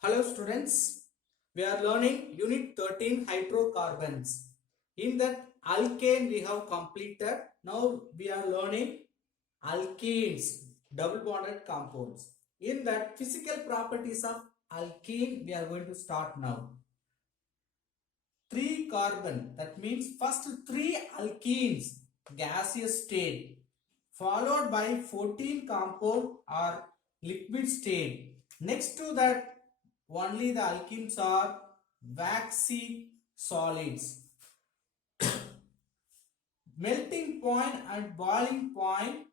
Hello students, we are learning unit 13 hydrocarbons. In that alkane we have completed. Now we are learning alkenes, double bonded compounds. In that physical properties of alkene we are going to start now. 3 carbon, that means first 3 alkenes, gaseous state, followed by 14 compound or liquid state. Next to that only the alkenes are waxy solids. Melting point and boiling point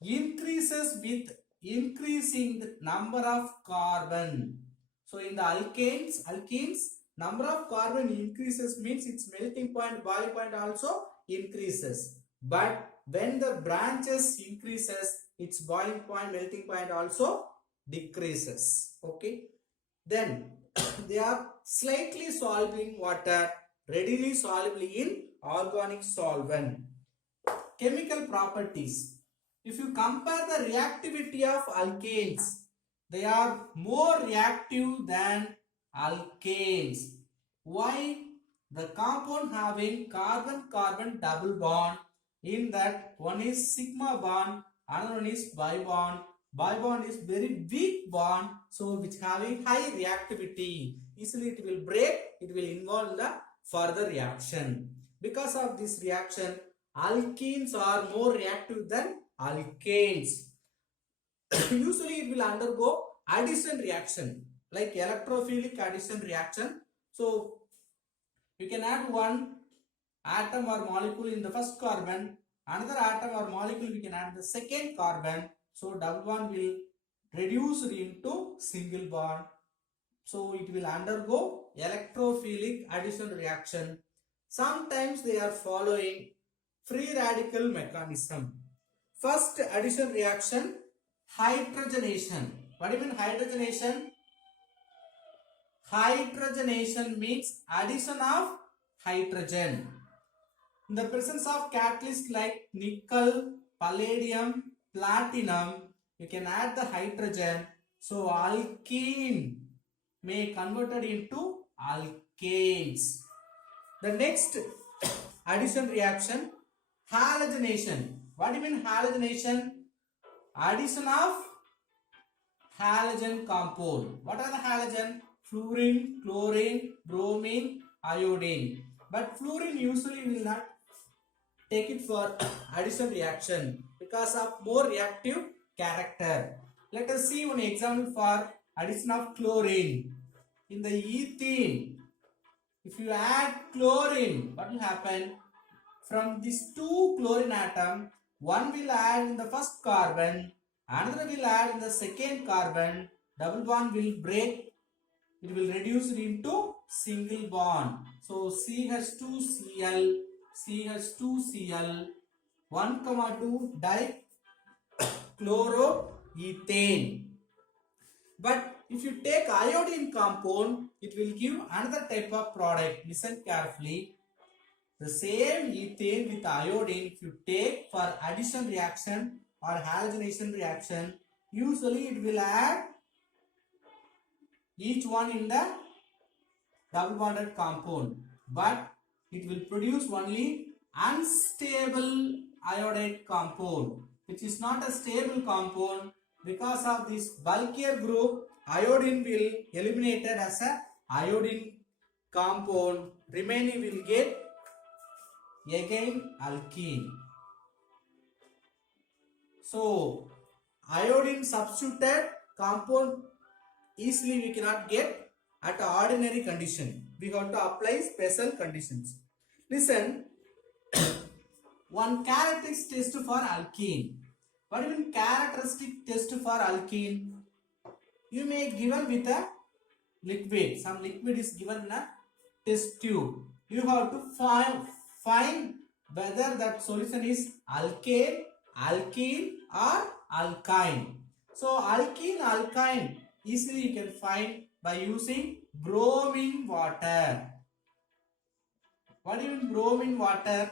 increases with increasing the number of carbon. So in the alkenes number of carbon increases means its melting point, boiling point also increases. But when the branches increases, its boiling point, melting point also decreases. Okay. Then they are slightly soluble in water, readily soluble in organic solvent. Chemical properties. If you compare the reactivity of alkanes, they are more reactive than alkanes. Why? The compound having carbon-carbon double bond, in that one is sigma bond, another one is bi bond. Bi bond is very weak bond, so which having high reactivity. Easily it will break, it will involve the further reaction. Because of this reaction, alkenes are more reactive than alkanes. Usually it will undergo addition reaction, like electrophilic addition reaction. So you can add one atom or molecule in the first carbon, another atom or molecule we can add the second carbon, so double bond will reduce into single bond, so it will undergo electrophilic addition reaction. Sometimes they are following free radical mechanism. First addition reaction, hydrogenation. What do you mean hydrogenation? Hydrogenation means addition of hydrogen. In the presence of catalysts like nickel, palladium, platinum, you can add the hydrogen. So alkene may converted into alkanes. The next addition reaction, halogenation. What do you mean halogenation? Addition of halogen compound. What are the halogen? Fluorine, chlorine, bromine, iodine. But fluorine usually will not take it for addition reaction because of more reactive character. Let us see one example for addition of chlorine. In the ethene, if you add chlorine, what will happen? From these two chlorine atom, one will add in the first carbon, another will add in the second carbon, double bond will break, it will reduce it into single bond. So CH2Cl, CH2Cl, 1,2 dichloroethane. But if you take iodine compound, it will give another type of product. Listen carefully. The same ethane with iodine, if you take for addition reaction or halogenation reaction, usually it will add each one in the double bonded compound, but it will produce only unstable iodide compound, which is not a stable compound. Because of this bulkier group, iodine will eliminated as a iodine compound, remaining will get again alkene. So iodine substituted compound easily we cannot get at ordinary condition. We have to apply special conditions. Listen, one characteristic test for alkene. What do you mean characteristic test for alkene? You may given with a liquid. Some liquid is given in a test tube. You have to find whether that solution is alkane, alkene or alkyne. So alkene, alkyne easily you can find by using bromine water. What do you mean bromine water?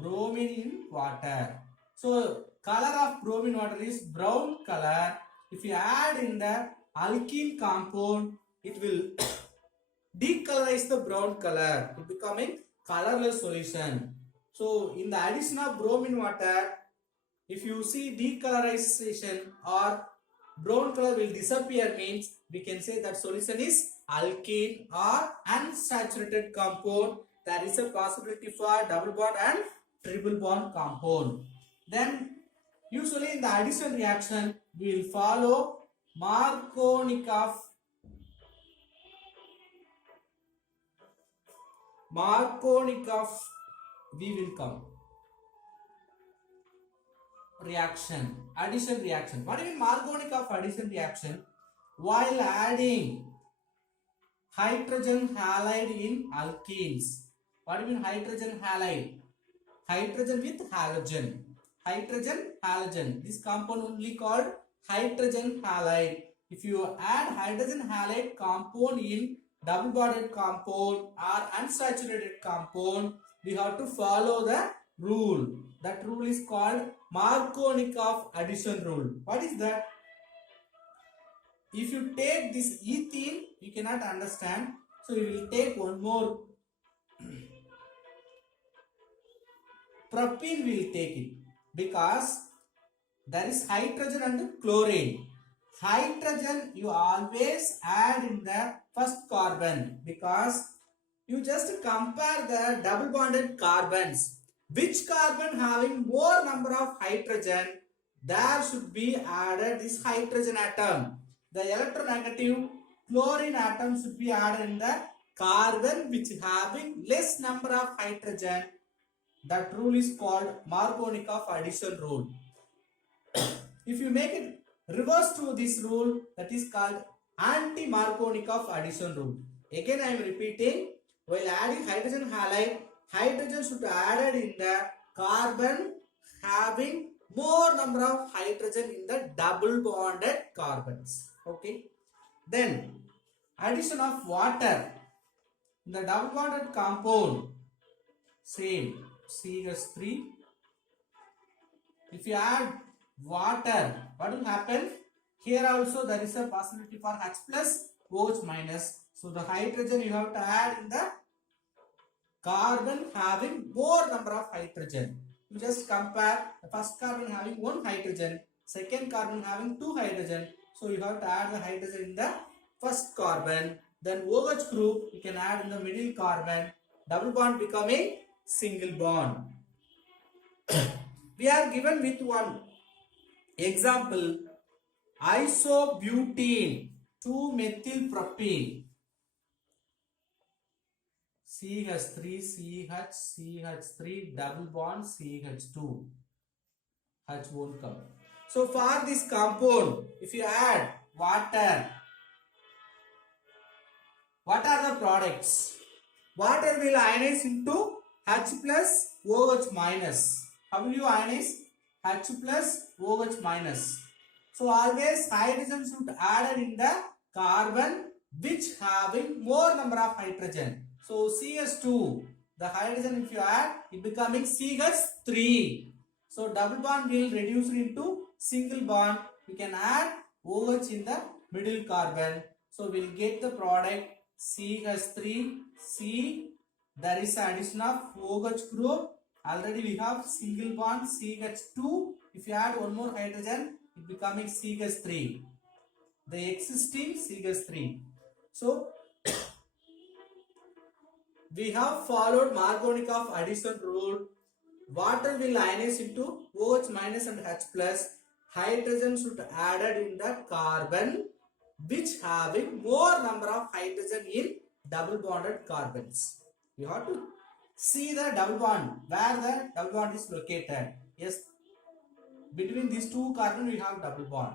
Bromine in water. So color of bromine water is brown color. If you add in the alkene compound, it will decolorize the brown color. It becoming colorless solution. So in the addition of bromine water, if you see decolorization or brown color will disappear, means we can say that solution is alkene or unsaturated compound. There is a possibility for double bond and triple bond compound. Then usually in the addition reaction we will follow Markovnikov we will come reaction, addition reaction. What do you mean Markovnikov addition reaction? While adding hydrogen halide in alkenes. What do you mean hydrogen halide? Hydrogen with halogen. Hydrogen halogen. This compound only called hydrogen halide. If you add hydrogen halide compound in double bonded compound or unsaturated compound, we have to follow the rule. That rule is called Markovnikov addition rule. What is that? If you take this ethene, you cannot understand. So you will take one more propene, we will take it because there is hydrogen and chlorine. Hydrogen you always add in the first carbon because you just compare the double bonded carbons. Which carbon having more number of hydrogen, there should be added this hydrogen atom. The electronegative chlorine atom should be added in the carbon which having less number of hydrogen. That rule is called Markovnikov addition rule. If you make it reverse to this rule, that is called anti-Markovnikov addition rule. Again I am repeating, while adding hydrogen halide, hydrogen should be added in the carbon having more number of hydrogen in the double bonded carbons. Okay. Then addition of water in the double bonded compound, same CH3. If you add water, what will happen? Here also there is a possibility for H plus OH minus. So the hydrogen you have to add in the carbon having more number of hydrogen. You just compare the first carbon having one hydrogen, second carbon having two hydrogen. So you have to add the hydrogen in the first carbon. Then OH group you can add in the middle carbon. Double bond becoming single bond. We are given with one example, isobutene 2-methylpropene. CH3, CH, CH3, double bond, CH2. H won't come. So for this compound, if you add water, what are the products? Water will ionize into H plus OH minus. How will you ionize? H plus OH minus. So always hydrogen should added in the carbon which having more number of hydrogen. So CH2, the hydrogen if you add, it becoming CH3. So double bond will reduce into single bond. We can add OH in the middle carbon. So we'll get the product CH3, C. There is addition of OH group. Already we have single bond CH2. If you add one more hydrogen, it becoming CH3. The existing CH3. So we have followed Markovnikov addition rule. Water will ionize into OH minus and H plus. Hydrogen should added in the carbon which having more number of hydrogen in double bonded carbons. You have to see the double bond, where the double bond is located. Yes, between these two carbon we have double bond.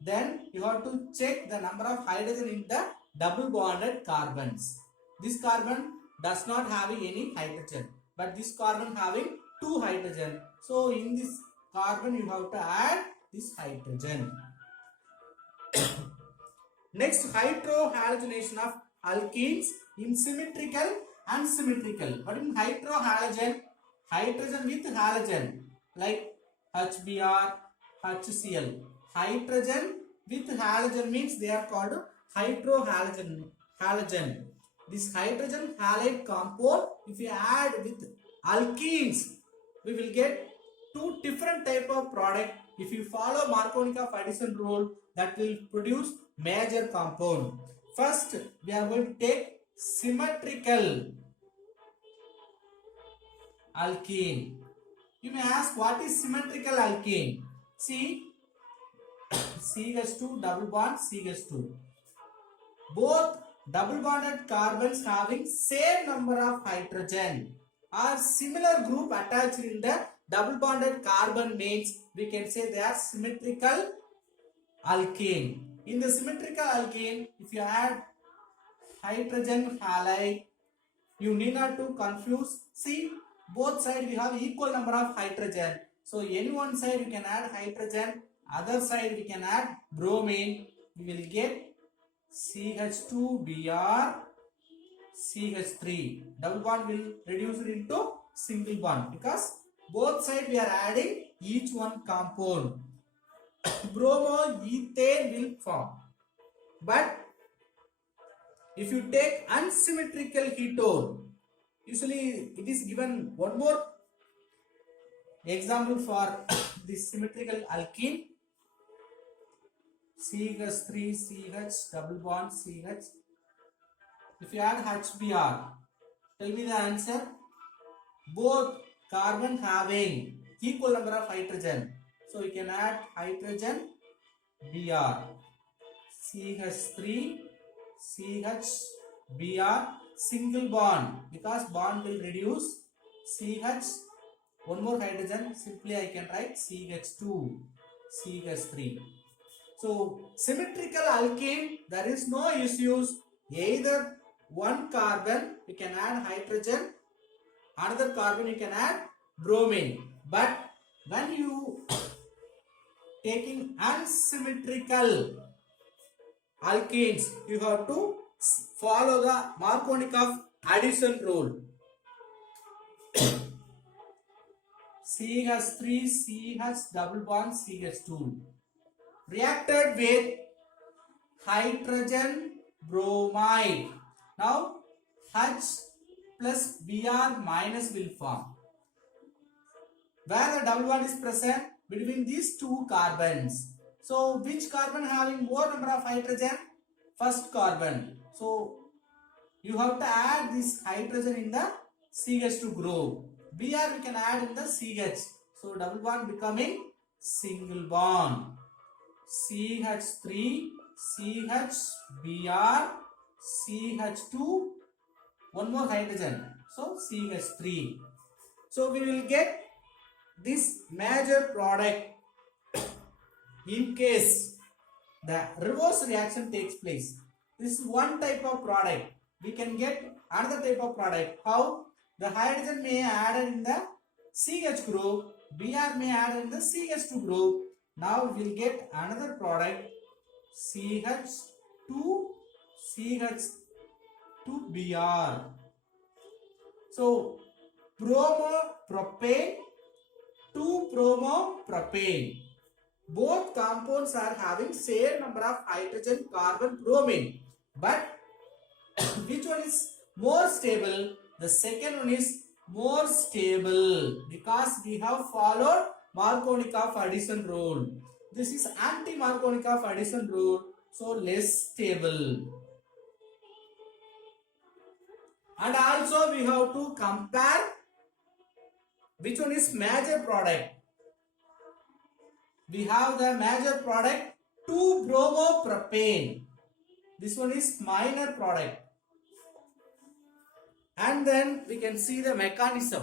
Then you have to check the number of hydrogen in the double bonded carbons. This carbon does not have any hydrogen, but this carbon having two hydrogen. So in this carbon you have to add this hydrogen. Next, hydrohalogenation of alkenes in symmetrical and symmetrical. What is hydrohalogen? Hydrogen with halogen like HBr, HCl. Hydrogen with halogen means they are called halogen. This hydrogen halide compound, if you add with alkenes, we will get two different type of product. If you follow Markovnikov-Addition rule, that will produce major compound. First, we are going to take symmetrical alkene. You may ask, what is symmetrical alkene? See, CH2 double bond CH2. Both double bonded carbons having same number of hydrogen or similar group attached in the double bonded carbon means we can say they are symmetrical alkene. In the symmetrical alkene, if you add hydrogen halide, you need not to confuse. See, both sides we have equal number of hydrogen. So any one side you can add hydrogen, other side we can add bromine. We will get CH2Br CH3. Double bond will reduce it into single bond because both sides we are adding each one compound. Bromoethane will form. But if you take unsymmetrical ketone, usually it is given one more example for this symmetrical alkene. CH3 CH double bond CH. If you add HBr, tell me the answer. Both carbon having equal number of hydrogen, so you can add hydrogen Br. CH3 CH Br single bond, because bond will reduce. CH one more hydrogen, simply I can write CH2 CH3. So symmetrical alkene, there is no issues. Either one carbon you can add hydrogen, another carbon you can add bromine. But when you taking unsymmetrical alkenes, you have to follow the Markovnikov-Addition rule. CH3 CH double bond CH2 reacted with hydrogen bromide. Now H plus Br minus will form. Where the double bond is present between these two carbons. So which carbon having more number of hydrogen? First carbon. So you have to add this hydrogen in the CH2 group. Br we can add in the CH. So double bond becoming single bond. CH3 CH Br CH2 one more hydrogen. So CH3. So we will get this major product in case the reverse reaction takes place. This is one type of product. We can get another type of product. How? The hydrogen may add in the CH group, Br may add in the CH2 group. Now we will get another product CH2 CH2Br. So bromopropane, 2-bromopropane. Both compounds are having same number of hydrogen, carbon, bromine. But which one is more stable? The second one is more stable because we have followed Markovnikov-Addition rule. This is anti-Markovnikov-Addition rule, so less stable. And also we have to compare which one is major product. We have the major product 2-bromopropane. This one is minor product. And then we can see the mechanism.